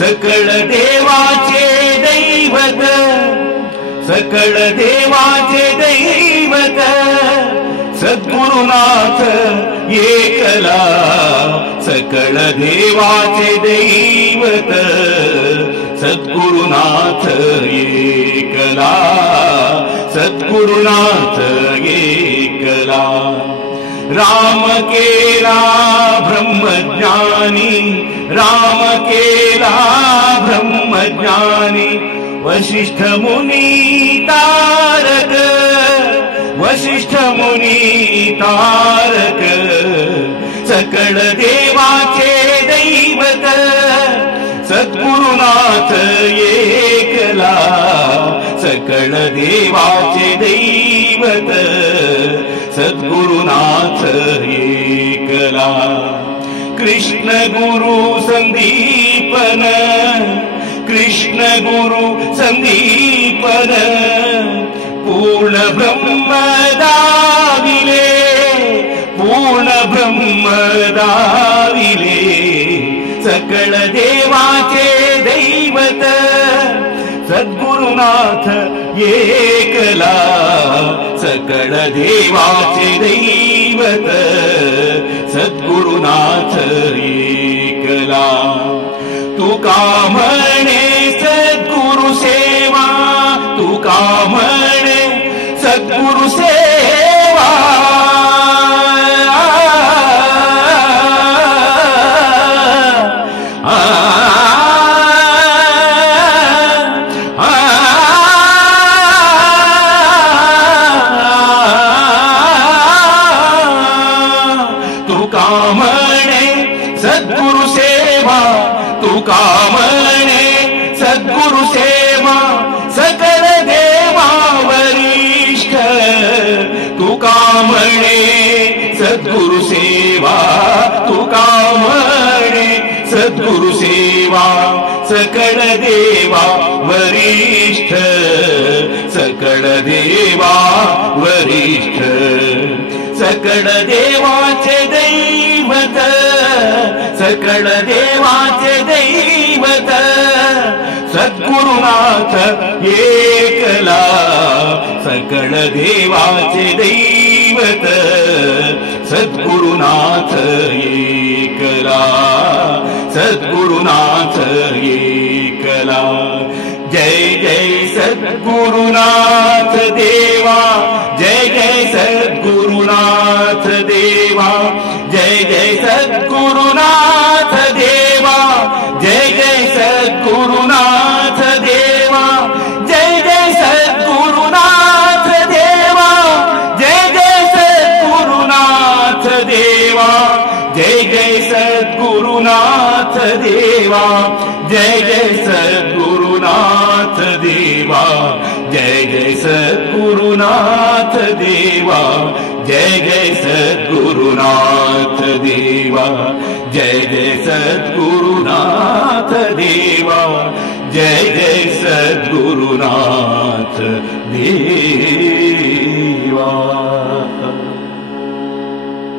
सकळ देवाचे दैवत, सकळ देवाचे दैवत सद्गुरुनाथ एकला, सकळ देवाचे दैवत सद्गुरुनाथ एकला, सद्गुरुनाथ एकला. राम केला ब्रह्मज्ञानी, राम केला ब्रह्मज्ञानी, वशिष्ठ मुनी तारक, वशिष्ठ मुनी तारक. सकळ देवाचे दैवत सद्गुरुनाथ एकला, सकळ देवाचे दैवत सद्गुरुनाथ एकला. कृष्ण गुरु संदीपन, कृष्ण गुरु संदीपन पूर्ण ब्रह्म दाविले, पूर्ण ब्रह्म दाविले. सकळ देवाचे दैवत सद्गुरुनाथ एकला, सकळ देवाचे दैवत सद्गुरुनाथ एकला. तुका म्हणे सद्गुरु सेवा, तुका म्हणे सद्गुरु सेवा. तुका म्हणे सद्गुरु सेवा, तुका म्हणे सद्गुरु सेवा सकळ देवा वरिष्ठ. तुका म्हणे सद्गुरु सेवा, तुका म्हणे सद्गुरु सेवा सकळ देवा वरिष्ठ, सकळ देवा वरिष्ठ. सकळ देवाचे दैवत, सकळ देवाचे दैवत सद्गुरुनाथ एकला, सकळ देवाचे दैवत सद्गुरुनाथ एकला, सद्गुरुनाथ एकला. जय जय सद्गुरुनाथ देवा, जय जय सद्गुरुनाथ देवा, जय जय सद्गुरुनाथ देवा, जय जय सद्गुरुनाथ देवा, जय जय सद्गुरुनाथ देवा, जय जय सद्गुरुनाथ देवा, जय जय सद्गुरुनाथ देवा, जय जय सद्गुरुनाथ देवा, जय जय सद्गुरुनाथ देवा, जय जय सद्गुरुनाथ देवा, जय जय सद्गुरुनाथ देवा, जय जय सद्गुरुनाथ देवा.